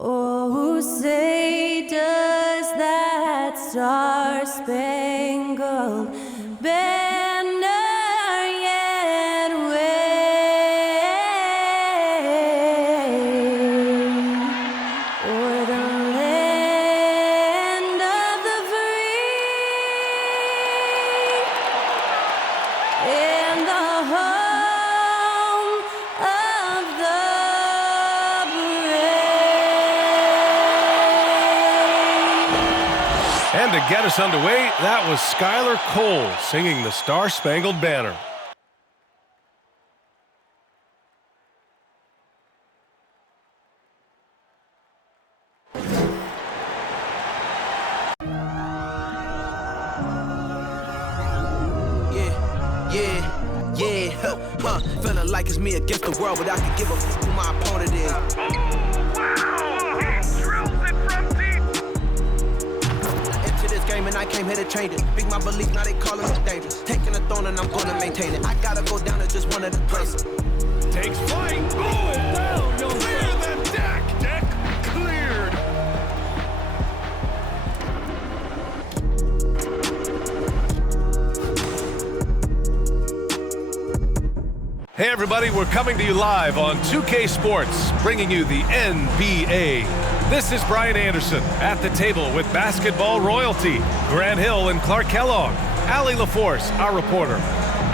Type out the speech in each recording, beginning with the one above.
Oh, say does that star-spangled banner yet wave o'er the land of the free and the home of the And to get us underway, that was Skylar Cole singing the Star-Spangled Banner. Feeling like it's me against the world, but I can give a fuck who my opponent is. And I came here to change it. Big my belief, now they calling me dangerous. Taking the throne and I'm gonna maintain it. I gotta go down as just one of the greatest. Takes flight. Oh, it down. You'll clear the deck. Deck cleared. Hey, everybody. We're coming to you live on 2K Sports, bringing you the NBA. This is Brian Anderson at the table with basketball royalty, Grant Hill and Clark Kellogg. Allie LaForce, our reporter.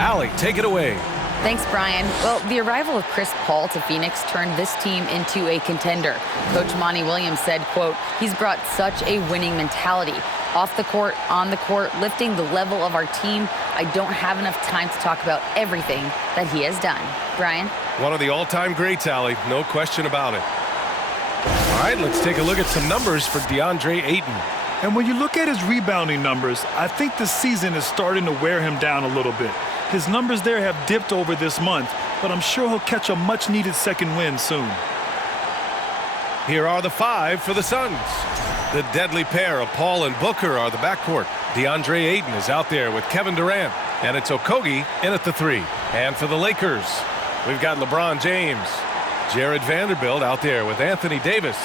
Allie, take it away. Thanks, Brian. Well, the arrival of Chris Paul to Phoenix turned this team into a contender. Coach Monty Williams said, quote, he's brought such a winning mentality. Off the court, on the court, lifting the level of our team. I don't have enough time to talk about everything that he has done. Brian? One of the all-time greats, Allie. No question about it. All right, let's take a look at some numbers for DeAndre Ayton. And when you look at his rebounding numbers, I think the season is starting to wear him down a little bit. His numbers there have dipped over this month, but I'm sure he'll catch a much-needed second win soon. Here are the five for the Suns. The deadly pair of Paul and Booker are the backcourt. DeAndre Ayton is out there with Kevin Durant, and it's Okogie in at the three. And for the Lakers, we've got LeBron James. Jared Vanderbilt out there with Anthony Davis.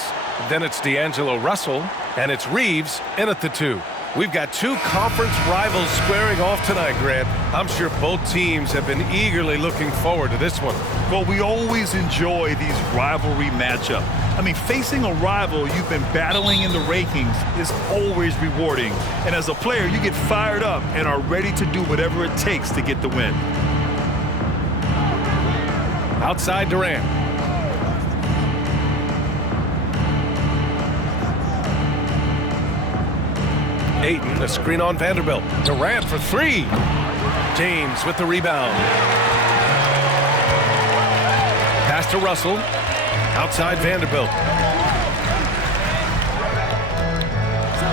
Then it's D'Angelo Russell, and it's Reeves in at the two. We've got two conference rivals squaring off tonight, Grant. I'm sure both teams have been eagerly looking forward to this one. Well, we always enjoy these rivalry matchups. I mean, facing a rival you've been battling in the rankings is always rewarding. And as a player, you get fired up and are ready to do whatever it takes to get the win. Outside Durant. Ayton, the screen on Vanderbilt. Durant for three. James with the rebound. Pass to Russell. Outside Vanderbilt.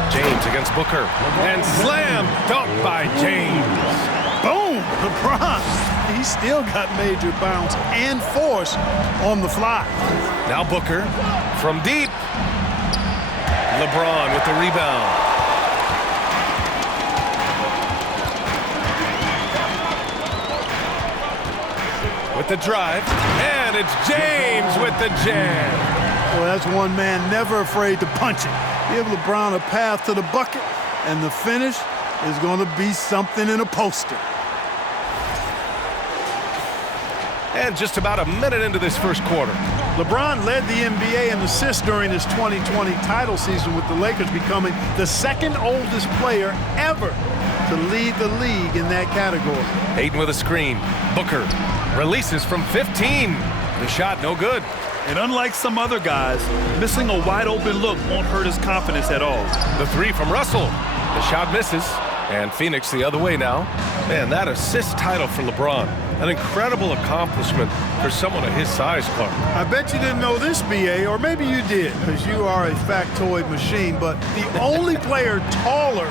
James against Booker. And slam dunk by James. Boom! LeBron. He still got major bounce and force on the fly. Now Booker from deep. LeBron with the rebound. With the drive, and it's James with the jam. Well, that's one man never afraid to punch it. Give LeBron a path to the bucket, and the finish is going to be something in a poster. And just about a minute into this first quarter. LeBron led the NBA in assists during his 2020 title season, with the Lakers becoming the second oldest player ever to lead the league in that category. Ayton with a screen. Booker releases from 15. The shot no good. And unlike some other guys, missing a wide-open look won't hurt his confidence at all. The three from Russell. The shot misses. And Phoenix the other way now. Man, that assist title for LeBron. An incredible accomplishment for someone of his size, Clark. I bet you didn't know this, B.A., or maybe you did, because you are a factoid machine, but the only player taller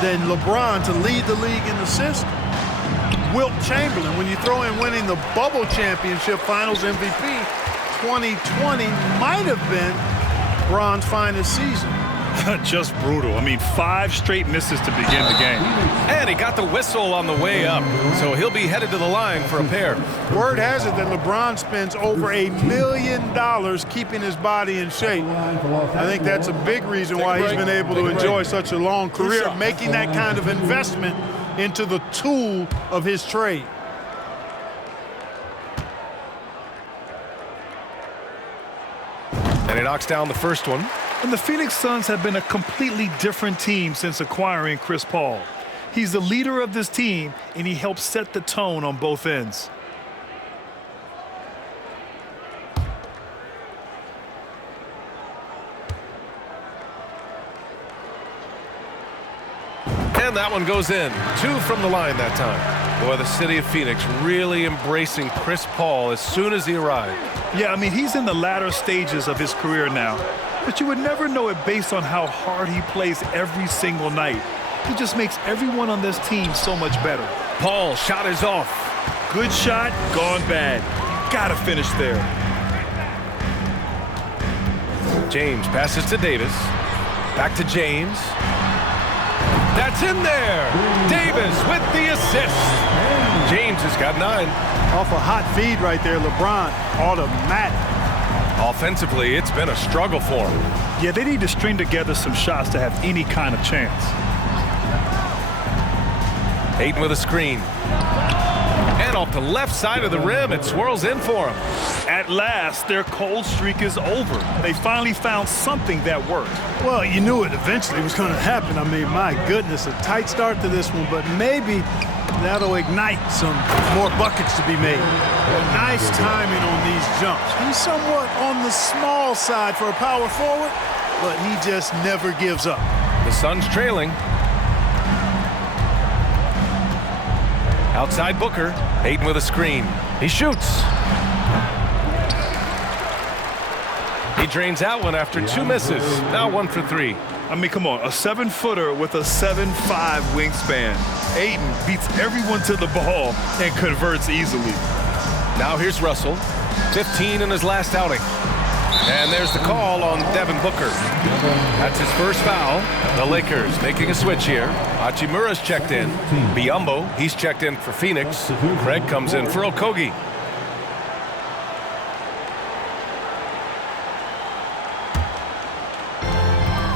than LeBron to lead the league in assists, Wilt Chamberlain. When you throw in winning the Bubble Championship Finals MVP, 2020 might have been LeBron's finest season. Just brutal. I mean, 5 straight misses to begin the game. And he got the whistle on the way up, so he'll be headed to the line for a pair. Word has it that LeBron spends over $1 million keeping his body in shape. I think that's a big reason why he's been able to enjoy such a long career, making that kind of investment into the tool of his trade. And he knocks down the first one. And the Phoenix Suns have been a completely different team since acquiring Chris Paul. He's the leader of this team, and he helps set the tone on both ends. And that one goes in. 2 from the line that time. Boy, the city of Phoenix really embracing Chris Paul as soon as he arrived. Yeah, I mean, he's in the latter stages of his career now. But you would never know it based on how hard he plays every single night. He just makes everyone on this team so much better. Paul shot is off. Good shot, gone bad. Gotta finish there. James passes to Davis. Back to James. That's in there. Davis with the assist. James has got 9. Off a hot feed right there, LeBron, automatic. Offensively, it's been a struggle for him. Yeah, they need to string together some shots to have any kind of chance. Ayton with a screen. And off the left side of the rim, it swirls in for him. At last, their cold streak is over. They finally found something that worked. Well, you knew it eventually was going to happen. I mean, my goodness, a tight start to this one, but maybe that'll ignite some more buckets to be made. Nice timing on these jumps. He's somewhat on the small side for a power forward, but he just never gives up. The Suns trailing. Outside Booker. Ayton with a screen. He shoots. He drains that one after 2 misses. Now 1 for 3. I mean, come on, a 7-footer with a 7'5" wingspan. Ayton beats everyone to the ball and converts easily. Now here's Russell. 15 in his last outing. And there's the call on Devin Booker. That's his first foul. The Lakers making a switch here. Hachimura's checked in. Biyombo, he's checked in for Phoenix. Craig comes in for Okogie.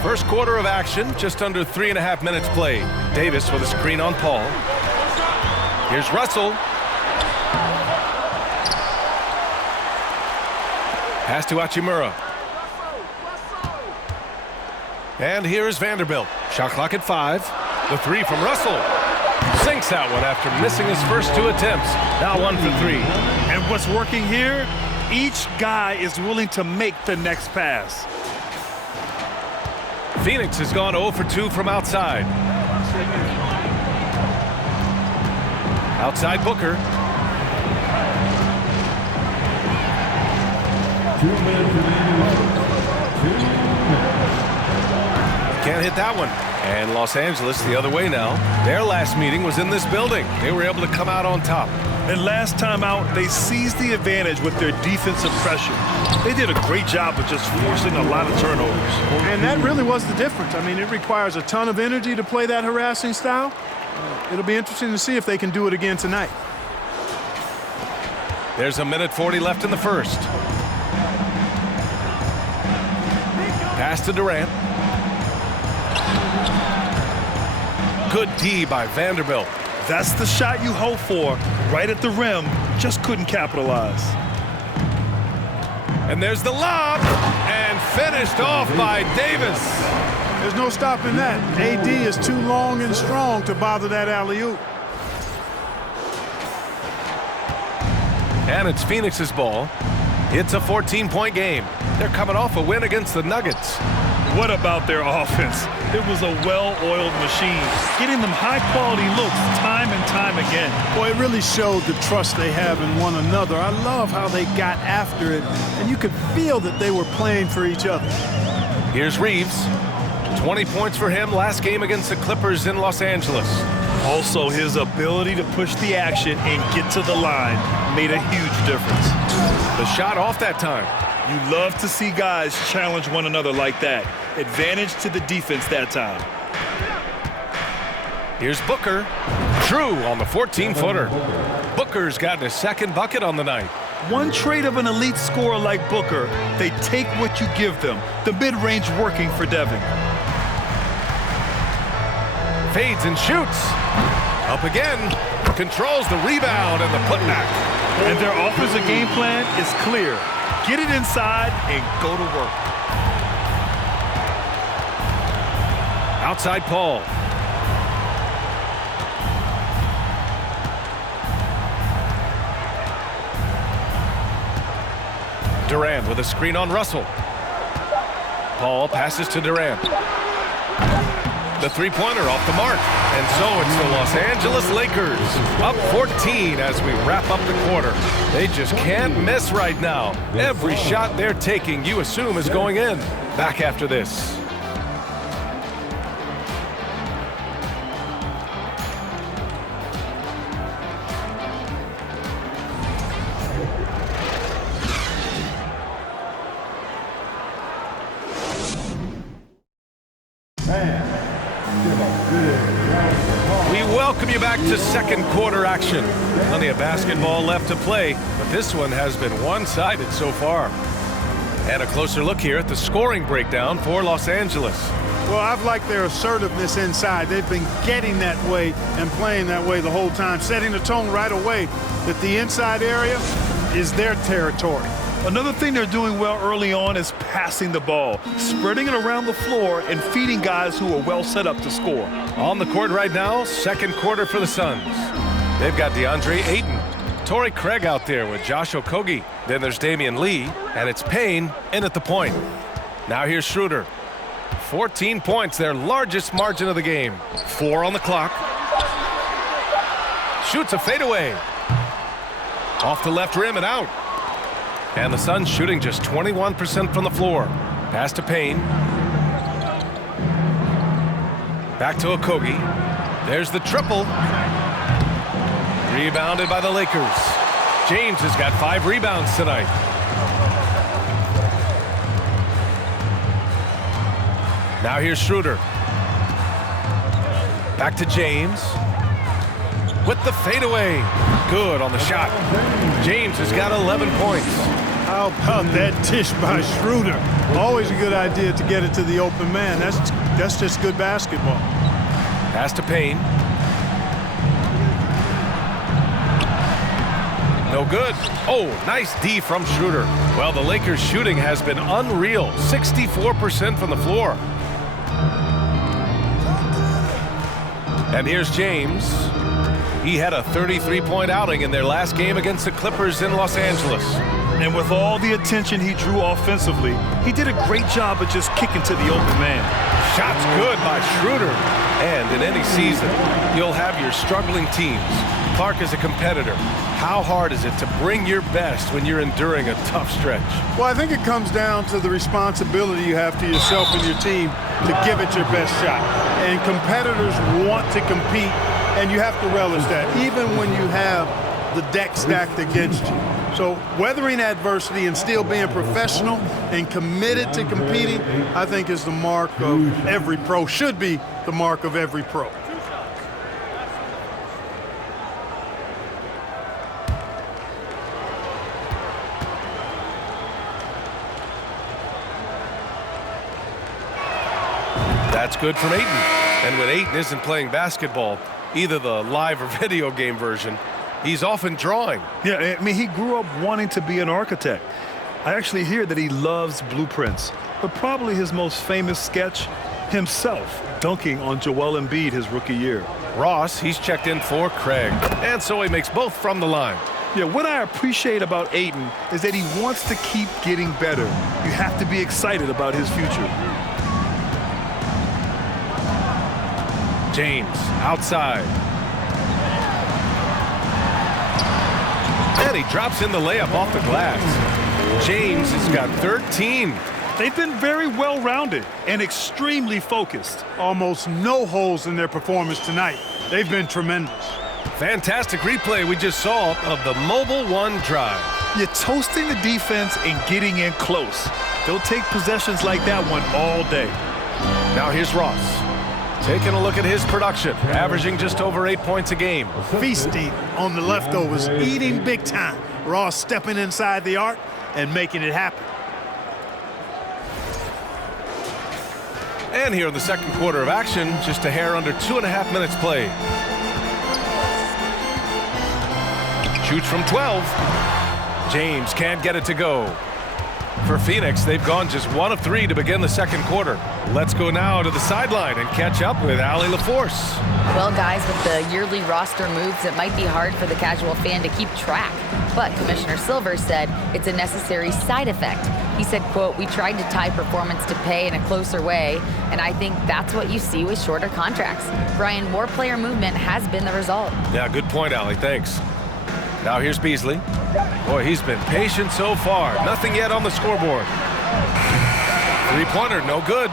First quarter of action, just under 3.5 minutes played. Davis with a screen on Paul. Here's Russell. Pass to Hachimura. And here's Vanderbilt. Shot clock at 5. The 3 from Russell. Sinks that one after missing his first 2 attempts. Now 1 for 3. And what's working here? Each guy is willing to make the next pass. Phoenix has gone 0 for 2 from outside. Outside Booker. Can't hit that one. And Los Angeles the other way now. Their last meeting was in this building. They were able to come out on top. And last time out, they seized the advantage with their defensive pressure. They did a great job of just forcing a lot of turnovers. And that really was the difference. I mean, it requires a ton of energy to play that harassing style. It'll be interesting to see if they can do it again tonight. There's a minute 40 left in the first. Pass to Durant. Good D by Vanderbilt. That's the shot you hope for. Right at the rim, just couldn't capitalize. And there's the lob, and finished off by Davis. There's no stopping that. AD is too long and strong to bother that alley-oop. And it's Phoenix's ball. It's a 14-point game. They're coming off a win against the Nuggets. What about their offense? It was a well-oiled machine, getting them high-quality looks time and time again. Boy, it really showed the trust they have in one another. I love how they got after it, and you could feel that they were playing for each other. Here's Reeves. 20 points for him last game against the Clippers in Los Angeles. Also, his ability to push the action and get to the line made a huge difference. The shot off that time. You love to see guys challenge one another like that. Advantage to the defense that time. Here's Booker. True on the 14-footer. Booker's gotten his second bucket on the night. One trait of an elite scorer like Booker, they take what you give them. The mid-range working for Devin. Fades and shoots. Up again. Controls the rebound and the putback. And their offensive game plan is clear. Get it inside and go to work. Outside Paul. Durant with a screen on Russell. Paul passes to Durant. The three-pointer off the mark. And so it's the Los Angeles Lakers up 14 as we wrap up the quarter. They just can't miss right now. Every shot they're taking, you assume, is going in. Back after this. We welcome you back to second quarter action. Plenty of basketball left to play, but this one has been one-sided so far. And a closer look here at the scoring breakdown for Los Angeles. Well, I've liked their assertiveness inside. They've been getting that way and playing that way the whole time, setting the tone right away that the inside area is their territory. Another thing they're doing well early on is passing the ball, spreading it around the floor and feeding guys who are well set up to score. On the court right now, second quarter for the Suns. They've got DeAndre Ayton, Torrey Craig out there with Josh Okogie. Then there's Damian Lee, and it's Payne in at the point. Now here's Schroeder. 14 points, their largest margin of the game. 4 on the clock. Shoots a fadeaway. Off the left rim and out. And the Suns shooting just 21% from the floor. Pass to Payne. Back to Okogie. There's the triple. Rebounded by the Lakers. James has got 5 rebounds tonight. Now here's Schroeder. Back to James. With the fadeaway. Good on the shot. James has got 11 points. How about that dish by Schroeder? Always a good idea to get it to the open man. That's just good basketball. Pass to Payne. No good. Oh, nice D from Schroeder. Well, the Lakers' shooting has been unreal. 64% from the floor. And here's James. He had a 33-point outing in their last game against the Clippers in Los Angeles. And with all the attention he drew offensively, he did a great job of just kicking to the open man. Shots good by Schroeder. And in any season, you'll have your struggling teams. Clark is a competitor. How hard is it to bring your best when you're enduring a tough stretch? Well, I think it comes down to the responsibility you have to yourself and your team to give it your best shot. And competitors want to compete, and you have to relish that, even when you have the deck stacked against you. So weathering adversity and still being professional and committed to competing, I think is the mark of every pro, should be the mark of every pro. That's good from Ayton. And when Ayton isn't playing basketball, either the live or video game version, he's often drawing. Yeah, I mean, he grew up wanting to be an architect. I actually hear that he loves blueprints, but probably his most famous sketch, himself dunking on Joel Embiid his rookie year. Ross, he's checked in for Craig. And so he makes both from the line. Yeah, what I appreciate about Ayton is that he wants to keep getting better. You have to be excited about his future. James outside. And he drops in the layup off the glass. James has got 13. They've been very well-rounded and extremely focused. Almost no holes in their performance tonight. They've been tremendous. Fantastic replay we just saw of the Mobile One drive. You're toasting the defense and getting in close. They'll take possessions like that one all day. Now here's Ross. Taking a look at his production, averaging just over 8 points a game. Feasting on the leftovers, eating big time. Ross stepping inside the arc and making it happen. And here in the second quarter of action, just a hair under 2.5 minutes played. Shoots from 12. James can't get it to go. For Phoenix, they've gone just 1 of 3 to begin the second quarter. Let's go now to the sideline and catch up with Allie LaForce. Well, guys, with the yearly roster moves, it might be hard for the casual fan to keep track. But Commissioner Silver said it's a necessary side effect. He said, quote, "We tried to tie performance to pay in a closer way, and I think that's what you see with shorter contracts." Brian, more player movement has been the result. Yeah, good point, Allie. Thanks. Now here's Beasley. Boy, he's been patient so far. Nothing yet on the scoreboard. Three-pointer, no good.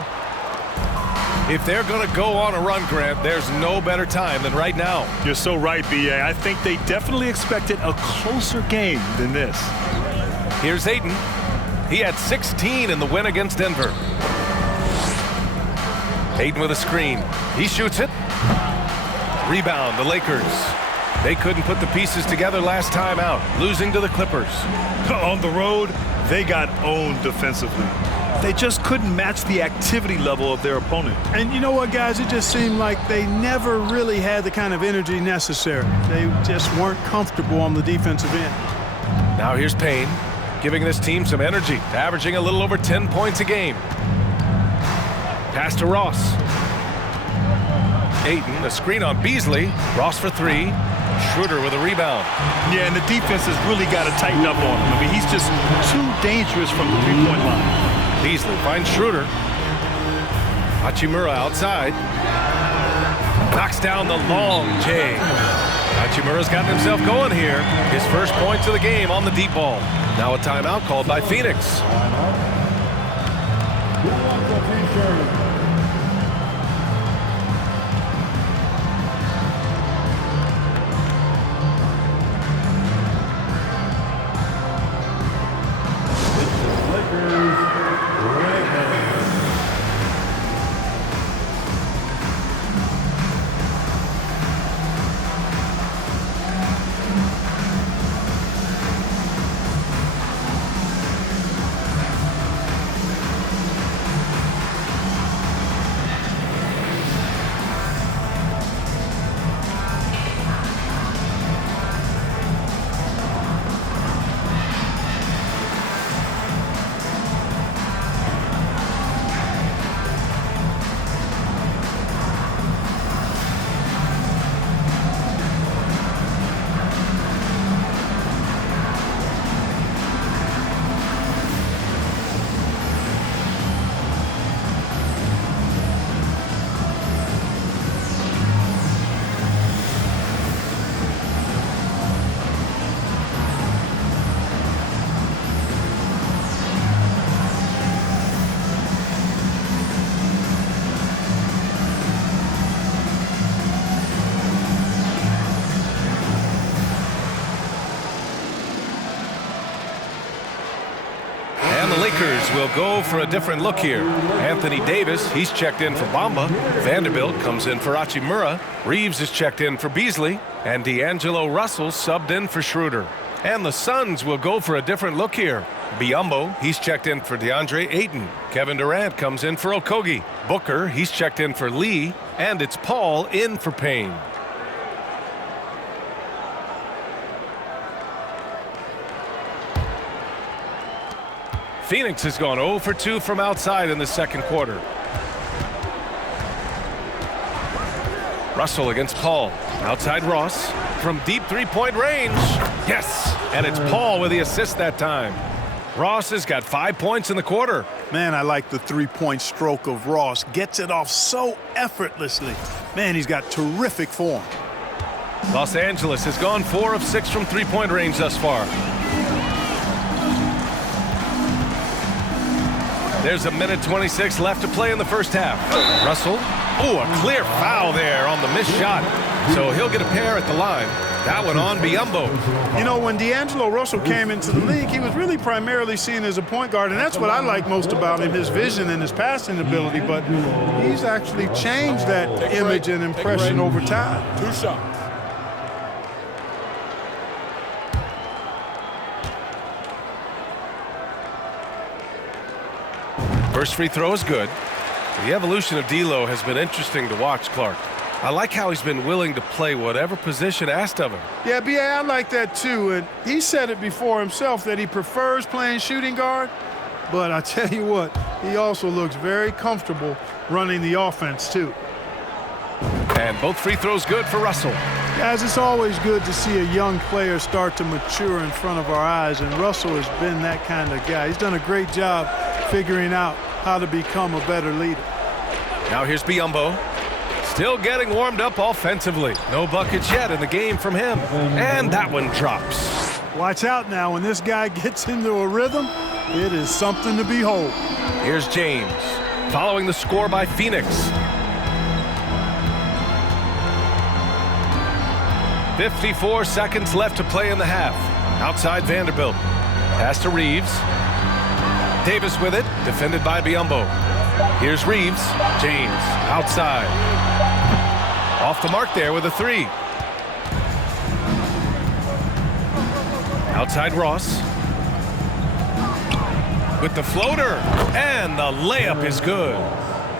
If they're going to go on a run, Grant, there's no better time than right now. You're so right, B.A. I think they definitely expected a closer game than this. Here's Ayton. He had 16 in the win against Denver. Ayton with a screen. He shoots it. Rebound, the Lakers. They couldn't put the pieces together last time out, losing to the Clippers. On the road, they got owned defensively. They just couldn't match the activity level of their opponent. And you know what, guys? It just seemed like they never really had the kind of energy necessary. They just weren't comfortable on the defensive end. Now here's Payne, giving this team some energy, averaging a little over 10 points a game. Pass to Ross. Ayton, a screen on Beasley. Ross for 3. Schroeder with a rebound. Yeah, and the defense has really got to tighten up on him. I mean, he's just too dangerous from the three-point line. Beasley finds Schroeder. Hachimura outside. Knocks down the long J. Hachimura's gotten himself going here. His first points of the game on the deep ball. Now a timeout called by Phoenix. Lakers will go for a different look here. Anthony Davis, he's checked in for Bamba. Vanderbilt comes in for Hachimura. Reeves is checked in for Beasley. And D'Angelo Russell subbed in for Schroeder. And the Suns will go for a different look here. Biyombo, he's checked in for DeAndre Ayton. Kevin Durant comes in for Okogie. Booker, he's checked in for Lee. And it's Paul in for Payne. Phoenix has gone 0 for 2 from outside in the second quarter. Russell against Paul. Outside Ross. From deep three-point range. Yes! And it's Paul with the assist that time. Ross has got 5 points in the quarter. Man, I like the three-point stroke of Ross. Gets it off so effortlessly. Man, he's got terrific form. Los Angeles has gone 4 of 6 from three-point range thus far. There's a minute 26 left to play in the first half. Russell. Oh, a clear foul there on the missed shot. So he'll get a pair at the line. That one on Biyombo. You know, when D'Angelo Russell came into the league, he was really primarily seen as a point guard, and that's what I like most about him, his vision and his passing ability, but he's actually changed that image and impression over time. 2 shots. First free throw is good. The evolution of D'Lo has been interesting to watch, Clark. I like how he's been willing to play whatever position asked of him. Yeah, B.A., I like that too, and he said it before himself that he prefers playing shooting guard, but I tell you what, he also looks very comfortable running the offense too. And both free throws good for Russell. Guys, it's always good to see a young player start to mature in front of our eyes, and Russell has been that kind of guy. He's done a great job figuring out how to become a better leader. Now here's Biyombo. Still getting warmed up offensively. No buckets yet in the game from him. And that one drops. Watch out now. When this guy gets into a rhythm, it is something to behold. Here's James, following the score by Phoenix. 54 seconds left to play in the half. Outside Vanderbilt. Pass to Reeves. Davis with it, defended by Biyombo. Here's Reeves. James, outside. Off the mark there with a 3. Outside Ross. With the floater. And the layup is good.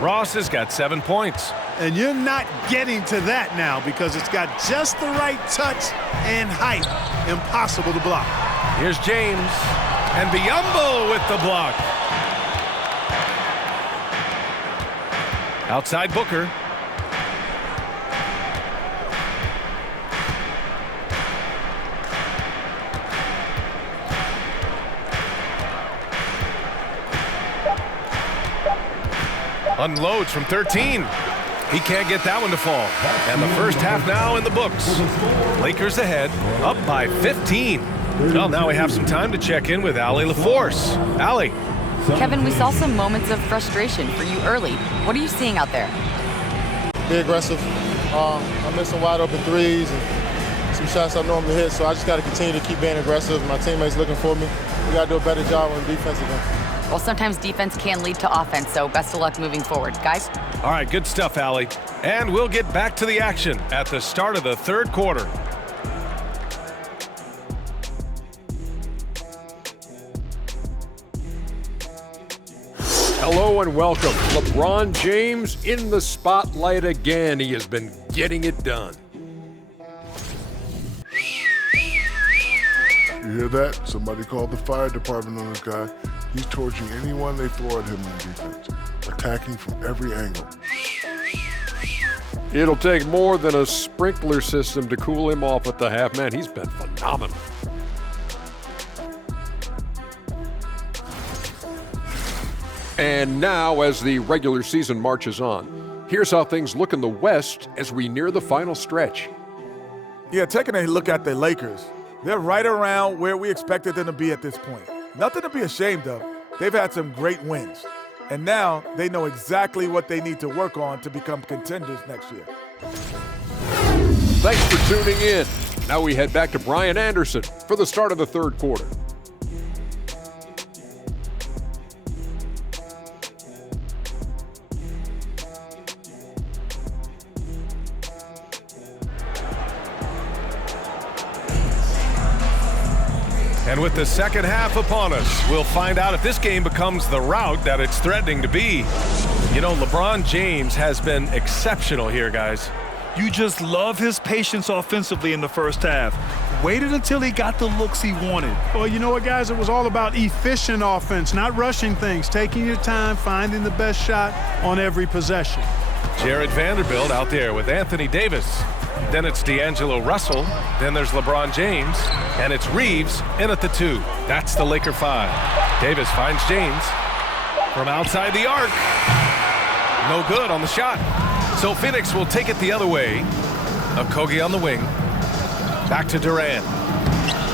Ross has got 7 points. And you're not getting to that now because it's got just the right touch and height. Impossible to block. Here's James. And Biyombo with the block. Outside Booker. Unloads from 13. He can't get that one to fall. And the first half now in the books. Lakers ahead, up by 15. Well, now we have some time to check in with Allie LaForce. Allie. Kevin, we saw some moments of frustration for you early. What are you seeing out there? Be aggressive. I'm missing wide open threes and some shots I normally hit, so I just got to continue to keep being aggressive. My teammates looking for me. We got to do a better job on defense again. Well, sometimes defense can lead to offense, so best of luck moving forward. Guys? All right, good stuff, Allie. And we'll get back to the action at the start of the third quarter. Hello and welcome. LeBron James in the spotlight again. He has been getting it done. You hear that? Somebody called the fire department on this guy. He's torching anyone they throw at him on defense, attacking from every angle. It'll take more than a sprinkler system to cool him off at the half. Man, he's been phenomenal. And now, as the regular season marches on, here's how things look in the West as we near the final stretch. Yeah, taking a look at the Lakers, they're right around where we expected them to be at this point. Nothing to be ashamed of. They've had some great wins. And now they know exactly what they need to work on to become contenders next year. Thanks for tuning in. Now we head back to Brian Anderson for the start of the third quarter. And with the second half upon us, we'll find out if this game becomes the rout that it's threatening to be. You know, LeBron James has been exceptional here, guys. You just love his patience offensively in the first half. Waited until he got the looks he wanted. Well, you know what, guys? It was all about efficient offense, not rushing things, taking your time, finding the best shot on every possession. Jared Vanderbilt out there with Anthony Davis. Then it's D'Angelo Russell. Then there's LeBron James. And it's Reeves in at the 2. That's the Laker 5. Davis finds James from outside the arc. No good on the shot. So Phoenix will take it the other way. Okogie on the wing. Back to Durant.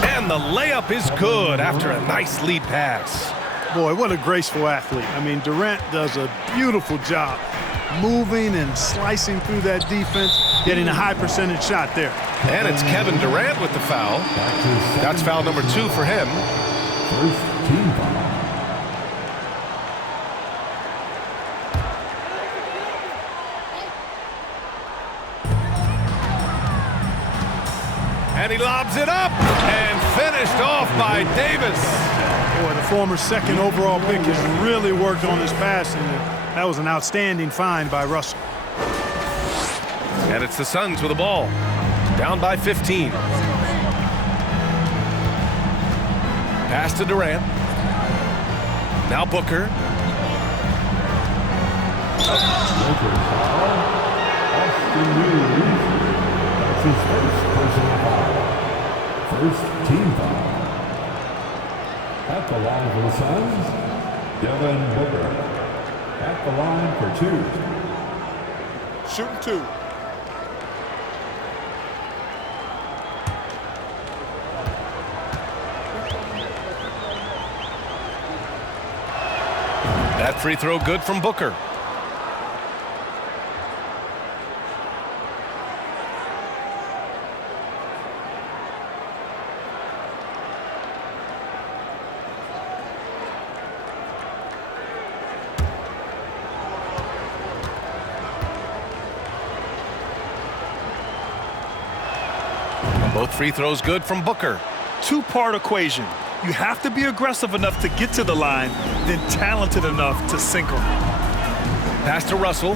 And the layup is good after a nice lead pass. Boy, what a graceful athlete. I mean, Durant does a beautiful job moving and slicing through that defense. getting a high percentage shot there. And it's Kevin Durant with the foul. That's foul number 2 for him. First team foul. And he lobs it up and finished off by Davis. Boy, the former second overall pick has really worked on his passing. That was an outstanding find by Russell. And it's the Suns with the ball. Down by 15. Pass to Durant. Now Booker. That's his first personal foul. First team foul. At the line for the Suns, Devin Booker. At the line for 2. Shooting 2. That free throw good from Booker. Both free throws good from Booker. Two-part equation. You have to be aggressive enough to get to the line, then talented enough to sink them. Pass to Russell.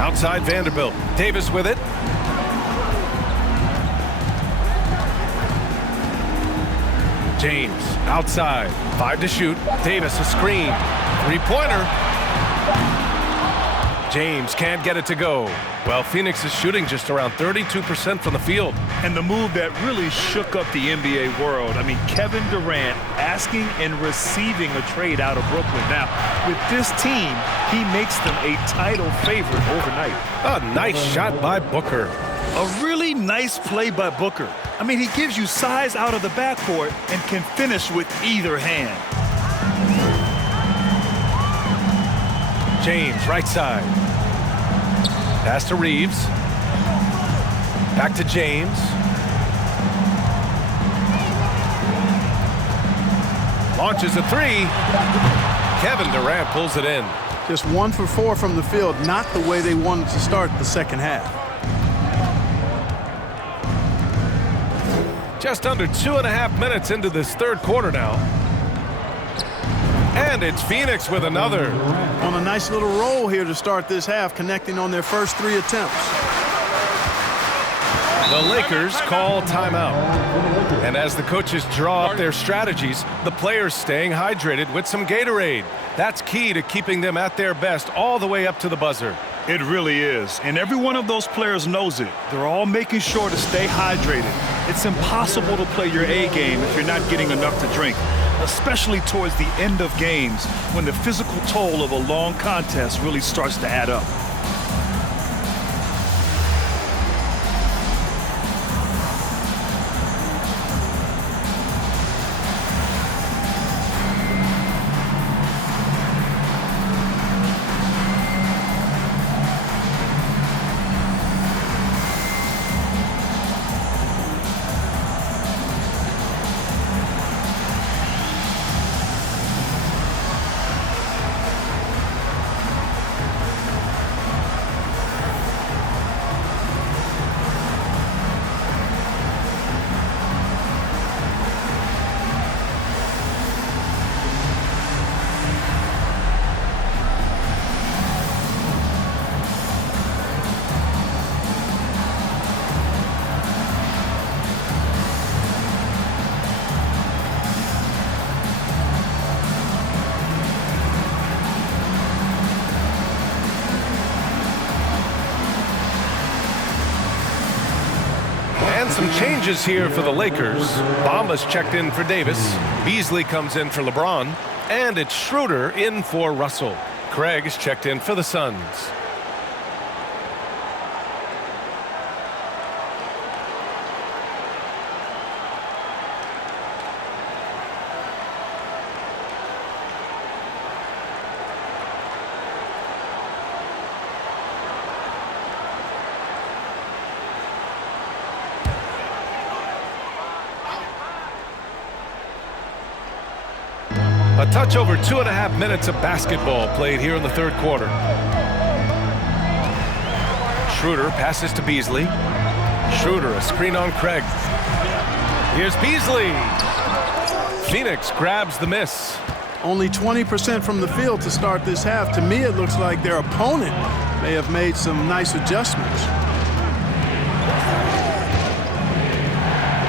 Outside Vanderbilt. Davis with it. James outside. 5 to shoot. Davis a screen. 3-pointer. James can't get it to go. Well, Phoenix is shooting just around 32% from the field. And the move that really shook up the NBA world. I mean, Kevin Durant asking and receiving a trade out of Brooklyn. Now, with this team, he makes them a title favorite overnight. A nice shot by Booker. A really nice play by Booker. I mean, he gives you size out of the backcourt and can finish with either hand. James, right side. Pass to Reeves. Back to James. Launches a 3. Kevin Durant pulls it in. Just 1 for 4 from the field, not the way they wanted to start the second half. Just under 2.5 minutes into this third quarter now. And it's Phoenix with another. On a nice little roll here to start this half, connecting on their first 3 attempts. The Lakers call timeout. And as the coaches draw up their strategies, the players staying hydrated with some Gatorade. That's key to keeping them at their best all the way up to the buzzer. It really is. And every one of those players knows it. They're all making sure to stay hydrated. It's impossible to play your A game if you're not getting enough to drink, especially towards the end of games when the physical toll of a long contest really starts to add up. Some changes here for the Lakers. Bamba's checked in for Davis. Beasley comes in for LeBron. And it's Schroeder in for Russell. Craig is checked in for the Suns. A touch over 2.5 minutes of basketball played here in the third quarter. Schroeder passes to Beasley. Schroeder, a screen on Craig. Here's Beasley. Phoenix grabs the miss. Only 20% from the field to start this half. To me, it looks like their opponent may have made some nice adjustments.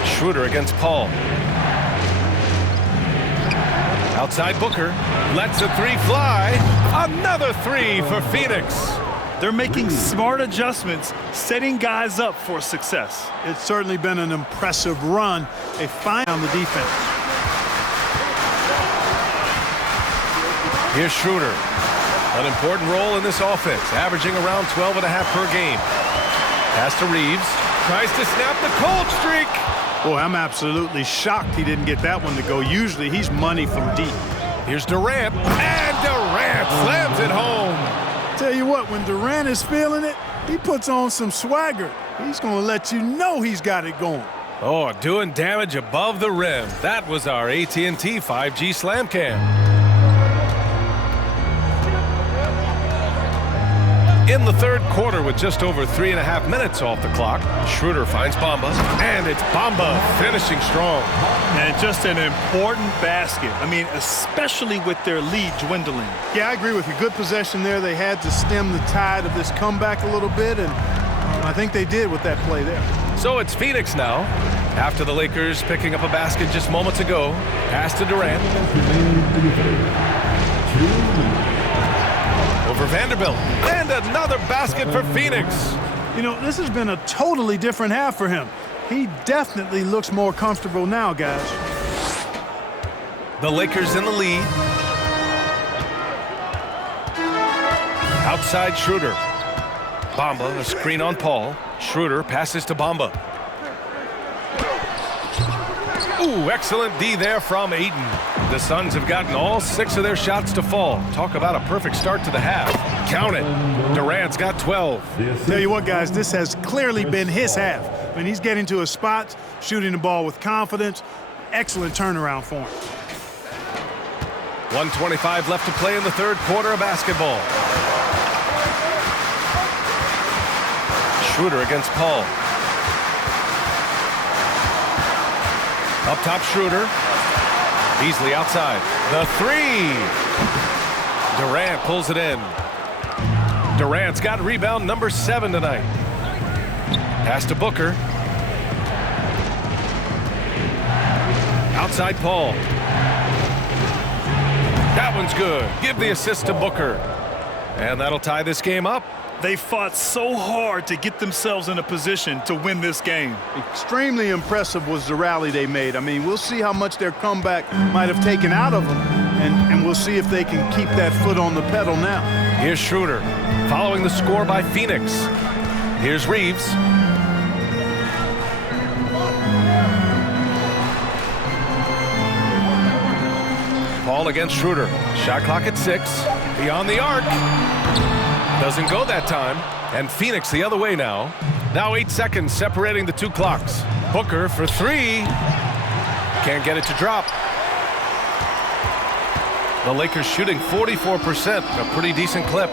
Schroeder against Paul. Outside Booker. Lets a three fly. Another three for Phoenix. They're making smart adjustments, setting guys up for success. It's certainly been an impressive run. They find on the defense. Here's Schroeder. An important role in this offense, averaging around 12.5 per game. Pass to Reeves. Tries to snap the cold streak. Boy, I'm absolutely shocked he didn't get that one to go. Usually he's money from deep. Here's Durant. And Durant slams it home. Tell you what, when Durant is feeling it, he puts on some swagger. He's going to let you know he's got it going. Oh, doing damage above the rim. That was our AT&T 5G Slam Cam. In the third quarter, with just over 3.5 minutes off the clock, Schroeder finds Bamba, and it's Bamba finishing strong. And just an important basket. I mean, especially with their lead dwindling. Yeah, I agree with you. Good possession there. They had to stem the tide of this comeback a little bit, and I think they did with that play there. So it's Phoenix now. After the Lakers picking up a basket just moments ago, pass to Durant. Over Vanderbilt, and another basket for Phoenix. You know, this has been a totally different half for him. He definitely looks more comfortable now, guys. The Lakers in the lead. Outside Schroeder. Bamba, a screen on Paul. Schroeder passes to Bamba. Ooh, excellent D there from Ayton. The Suns have gotten all 6 of their shots to fall. Talk about a perfect start to the half. Count it. Durant's got 12. Tell you what, guys, this has clearly been his half. I mean, he's getting to his spots, shooting the ball with confidence. Excellent turnaround for him. 1:25 left to play in the third quarter of basketball. Schroeder against Paul. Up top, Schroeder. Beasley outside. The three. Durant pulls it in. Durant's got rebound number 7 tonight. Pass to Booker. Outside Paul. That one's good. Give the assist to Booker. And that'll tie this game up. They fought so hard to get themselves in a position to win this game. Extremely impressive was the rally they made. I mean, we'll see how much their comeback might have taken out of them, and we'll see if they can keep that foot on the pedal now. Here's Schroeder, following the score by Phoenix. Here's Reeves. Paul against Schroeder. Shot clock at 6. Beyond the arc. Doesn't go that time. And Phoenix the other way now. Now 8 seconds separating the 2 clocks. Booker for 3. Can't get it to drop. The Lakers shooting 44%, a pretty decent clip.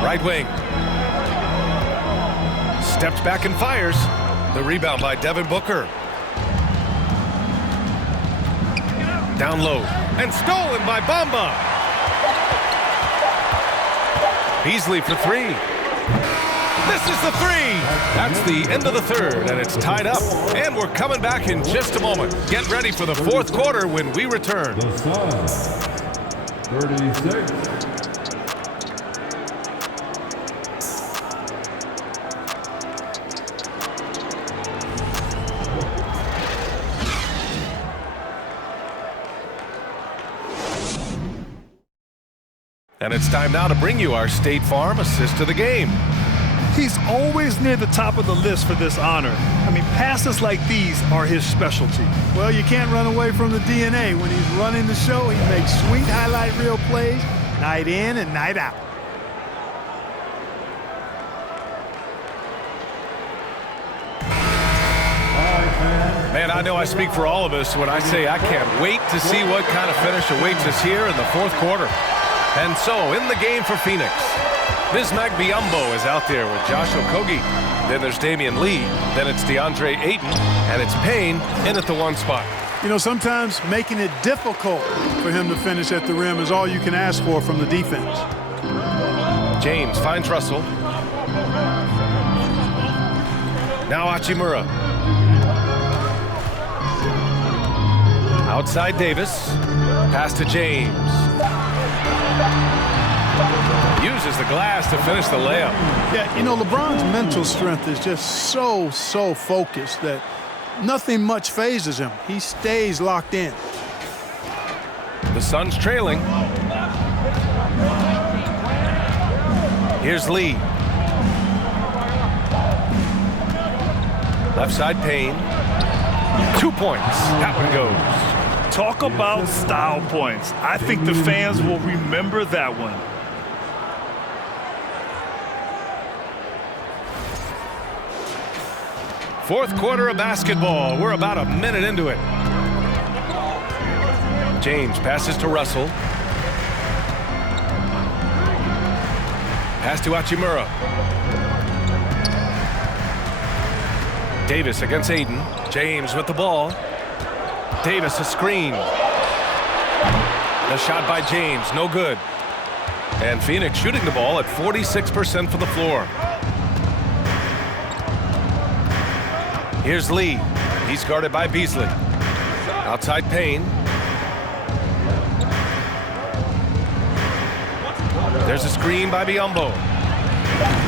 Right wing. Steps back and fires. The rebound by Devin Booker. Down low. And stolen by Bamba. Beasley for 3. This is the 3. That's the end of the third, and it's tied up. And we're coming back in just a moment. Get ready for the fourth quarter when we return. The Suns, 36. And it's time now to bring you our State Farm assist of the game. He's always near the top of the list for this honor. I mean, passes like these are his specialty. Well, you can't run away from the DNA. When he's running the show, he makes sweet highlight reel plays night in and night out. All right, fans. Man, I know I speak for all of us when I say I can't wait to see what kind of finish awaits us here in the fourth quarter. And so, in the game for Phoenix, Bismack Biyombo is out there with Josh Okogie. Then there's Damian Lee. Then it's DeAndre Ayton. And it's Payne in at the 1 spot. You know, sometimes making it difficult for him to finish at the rim is all you can ask for from the defense. James finds Russell. Now Hachimura. Outside Davis. Pass to James. Uses the glass to finish the layup. Yeah, you know, LeBron's mental strength is just so focused that nothing much phases him. He stays locked in. The Suns trailing. Here's Lee. Left side Payne. 2 points. That one goes. Talk about style points. I think the fans will remember that one. Fourth quarter of basketball. We're about a minute into it. James passes to Russell. Pass to Hachimura. Davis against Ayton. James with the ball. Davis a screen. The shot by James, no good. And Phoenix shooting the ball at 46% from the floor. Here's Lee. He's guarded by Beasley. Outside Payne. There's a screen by Biyombo.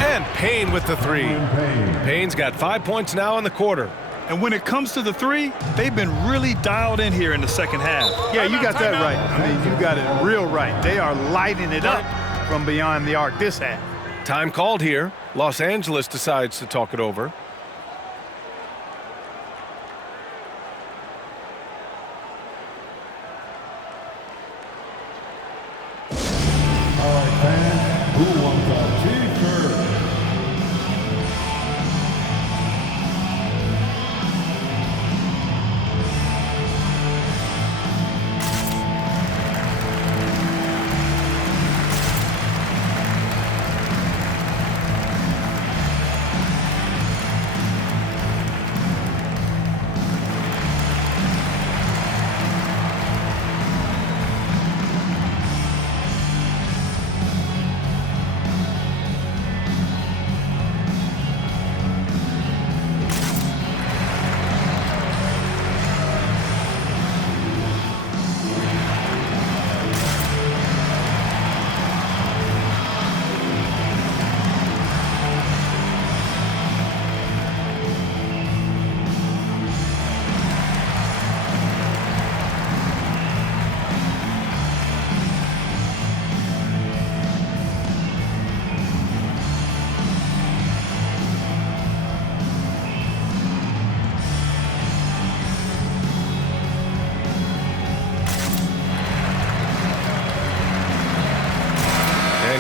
And Payne with the 3. Payne's got 5 points now in the quarter. And when it comes to the 3, they've been really dialed in here in the second half. Yeah, you got that right. I mean, you got it real right. They are lighting it up from beyond the arc this half. Time called here. Los Angeles decides to talk it over. All right, fans, who wants a T-shirt?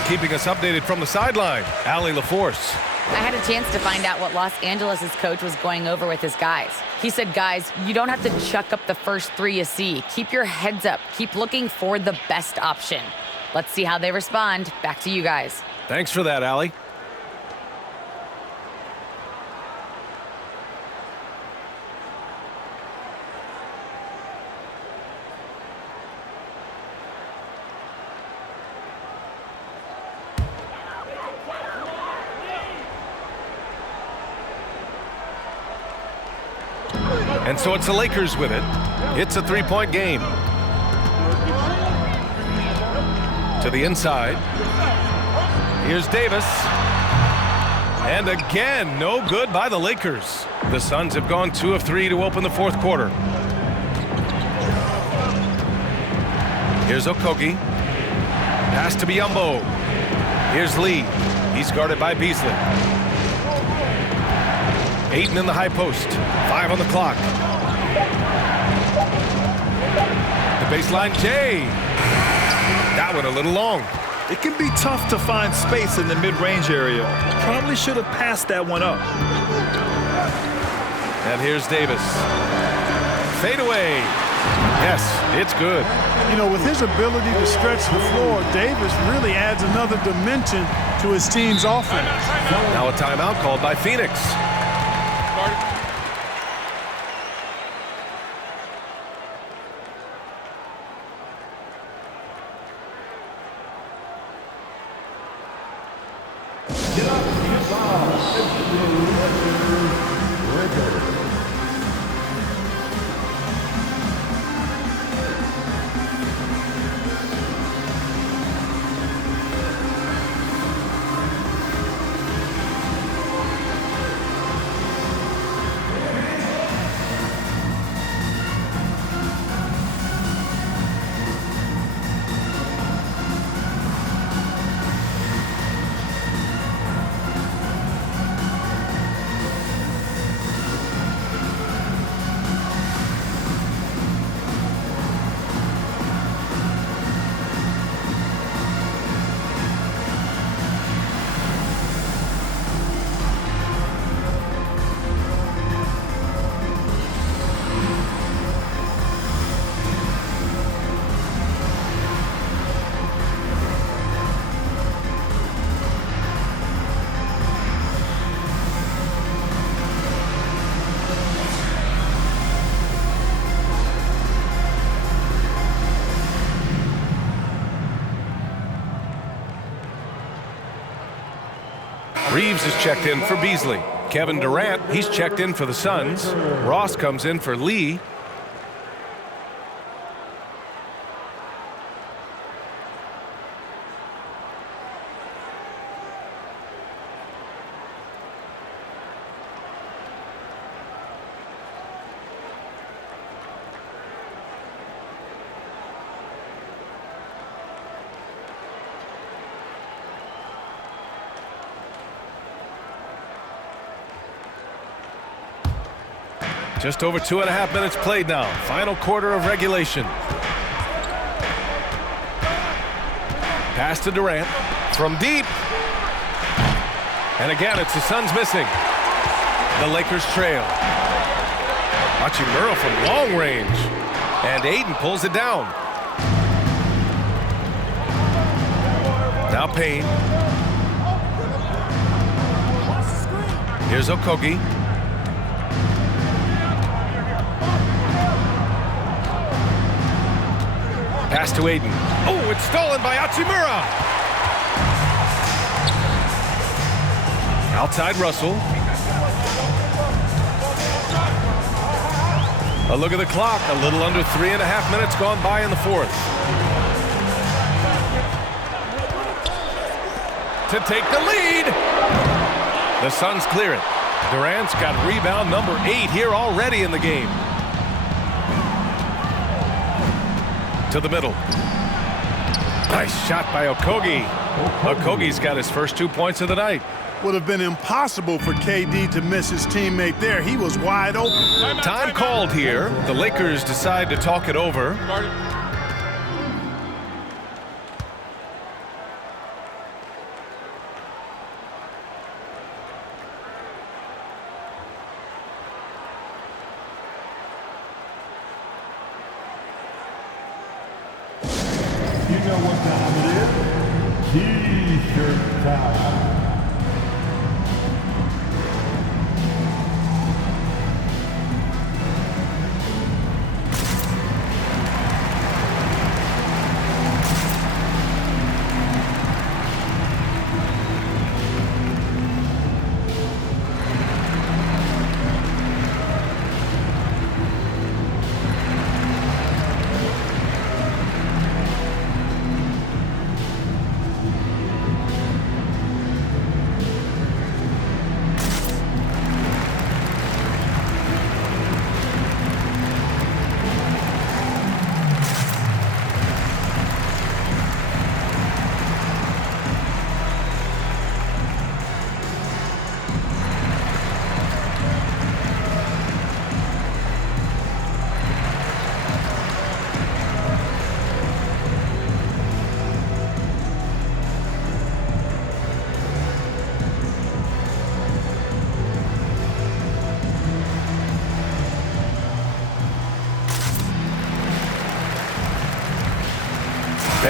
Keeping us updated from the sideline, Allie LaForce. I had a chance to find out what Los Angeles' coach was going over with his guys. He said, guys, you don't have to chuck up the first 3 you see. Keep your heads up. Keep looking for the best option. Let's see how they respond. Back to you guys. Thanks for that, Allie. And so it's the Lakers with it. It's a 3-point game. To the inside. Here's Davis. And again, no good by the Lakers. The Suns have gone 2 of 3 to open the fourth quarter. Here's Okogie. Pass to Biyombo. Here's Lee. He's guarded by Beasley. Ayton in the high post. 5 on the clock. The baseline, Jay. That one a little long. It can be tough to find space in the mid-range area. Probably should have passed that one up. And here's Davis. fadeaway. Yes, it's good. You know, with his ability to stretch the floor, Davis really adds another dimension to his team's offense. Now a timeout called by Phoenix. Reeves is checked in for Beasley. Kevin Durant, he's checked in for the Suns. Ross comes in for Lee. Just over 2.5 minutes played now. Final quarter of regulation. Pass to Durant from deep. And again, it's the Suns missing. The Lakers trail. Hachimura from long range. And Aiden pulls it down. Now Payne. Here's Okogie. Pass to Aiden. Oh, it's stolen by Hachimura. Outside Russell. A look at the clock. A little under 3.5 minutes gone by in the fourth. To take the lead. The Suns clear it. Durant's got rebound number 8 here already in the game. To the middle. Nice shot by Okogie. Okogie's got his first 2 points of the night. Would have been impossible for KD to miss his teammate there. He was wide open. Time called here. The Lakers decide to talk it over. You know what time it is? T-shirt time.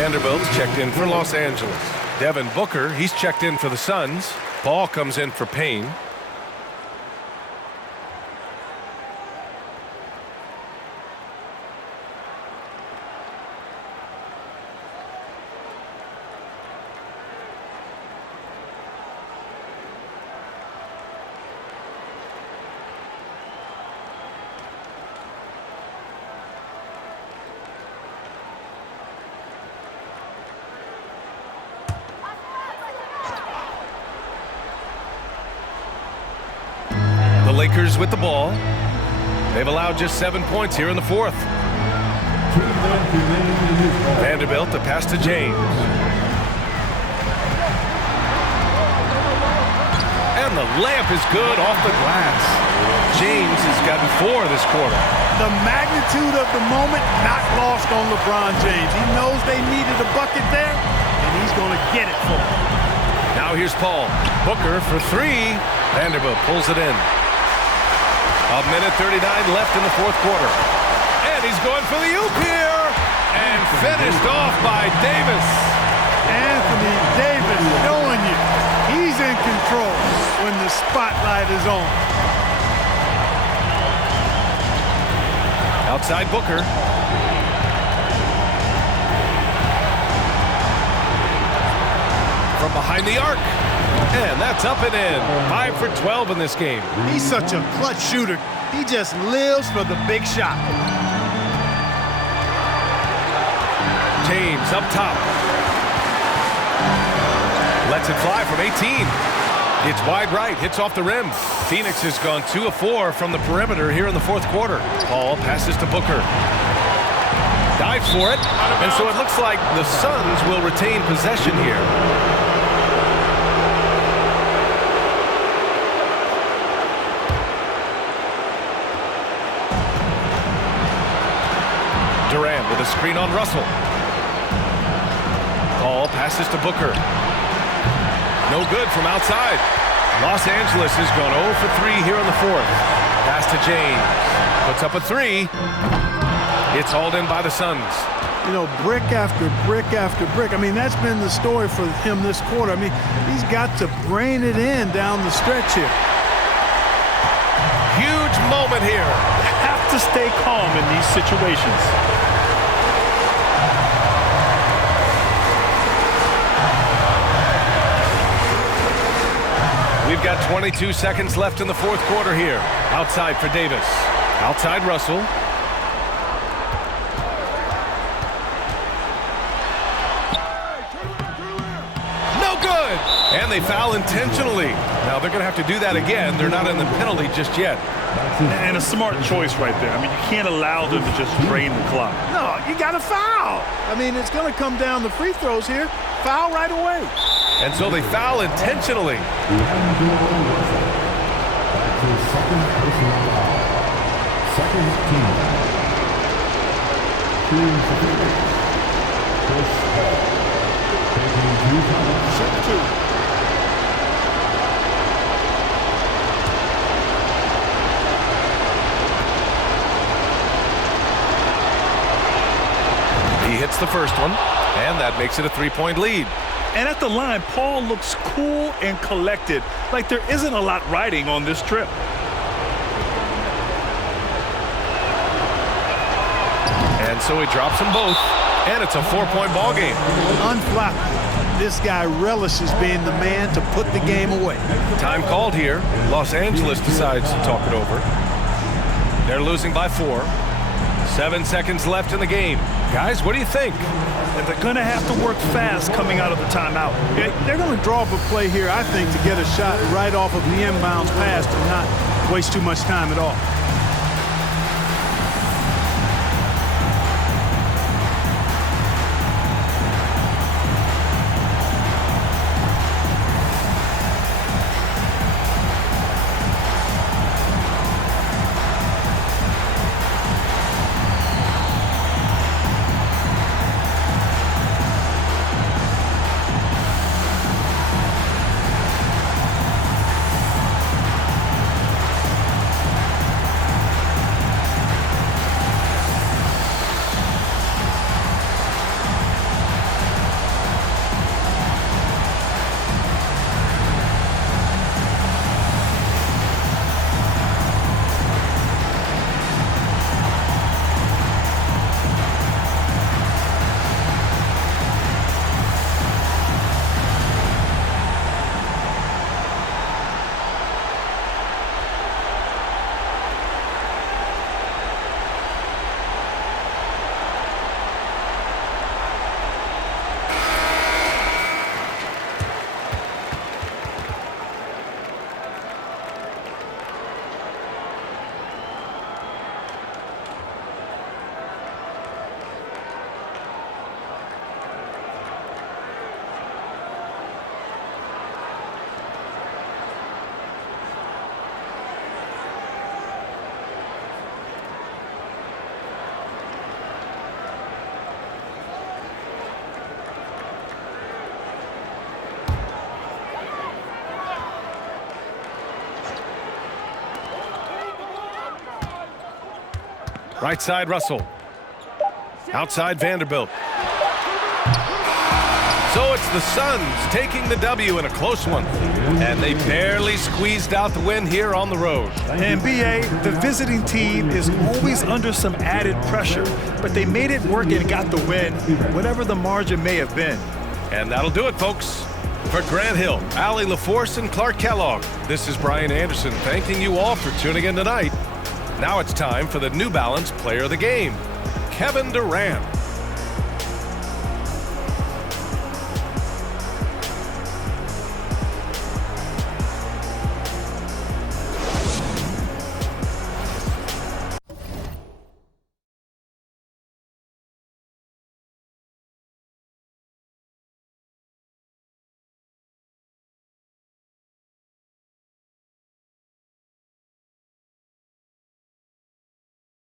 Vanderbilt's checked in for Los Angeles. Devin Booker, he's checked in for the Suns. Paul comes in for Payne. Lakers with the ball. They've allowed just 7 points here in the fourth. Vanderbilt, the pass to James. And the layup is good off the glass. James has gotten 4 this quarter. The magnitude of the moment not lost on LeBron James. He knows they needed a bucket there, and he's going to get it for them. Now here's Paul. Booker for 3. Vanderbilt pulls it in. A minute 39 left in the fourth quarter. And he's going for the oop here. And finished off by Davis. Anthony Davis showing you he's in control when the spotlight is on. Outside Booker. From behind the arc. And that's up and in. 5 for 12 in this game. He's such a clutch shooter. He just lives for the big shot. James up top. Lets it fly from 18. It's wide right. Hits off the rim. Phoenix has gone 2 of 4 from the perimeter here in the fourth quarter. Paul passes to Booker. Dives for it. And so it looks like the Suns will retain possession here. Durant with a screen on Russell. Paul passes to Booker. No good from outside. Los Angeles has gone 0 for 3 here in the fourth. Pass to James. Puts up a 3. It's hauled in by the Suns. You know, brick after brick after brick. I mean, that's been the story for him this quarter. I mean, he's got to brain it in down the stretch here. Huge moment here. Have to stay calm in these situations. We've got 22 seconds left in the fourth quarter here. Outside for Davis. Outside Russell. No good! And they foul intentionally. Now they're going to have to do that again. They're not in the penalty just yet. And a smart choice right there. I mean, you can't allow them to just drain the clock. No, you got to foul. I mean, it's going to come down to free throws here. Foul right away. And so they foul intentionally. Second team. Team Chris Paul. Taking 2 times. Shoot 2. He hits the first one, and that makes it a 3-point lead. And at the line, Paul looks cool and collected, like there isn't a lot riding on this trip. And so he drops them both, and it's a 4-point ball game. Unflappable. This guy relishes being the man to put the game away. Time called here. Los Angeles decides to talk it over. They're losing by 4. 7 seconds left in the game. Guys, what do you think? And they're going to have to work fast coming out of the timeout. They're going to draw up a play here, I think, to get a shot right off of the inbounds pass and not waste too much time at all. Right side, Russell. Outside, Vanderbilt. So it's the Suns taking the W in a close one. And they barely squeezed out the win here on the road. And BA, the visiting team is always under some added pressure, but they made it work and got the win, whatever the margin may have been. And that'll do it, folks. For Grant Hill, Allie LaForce, and Clark Kellogg, this is Brian Anderson thanking you all for tuning in tonight. Now it's time for the New Balance Player of the Game, Kevin Durant.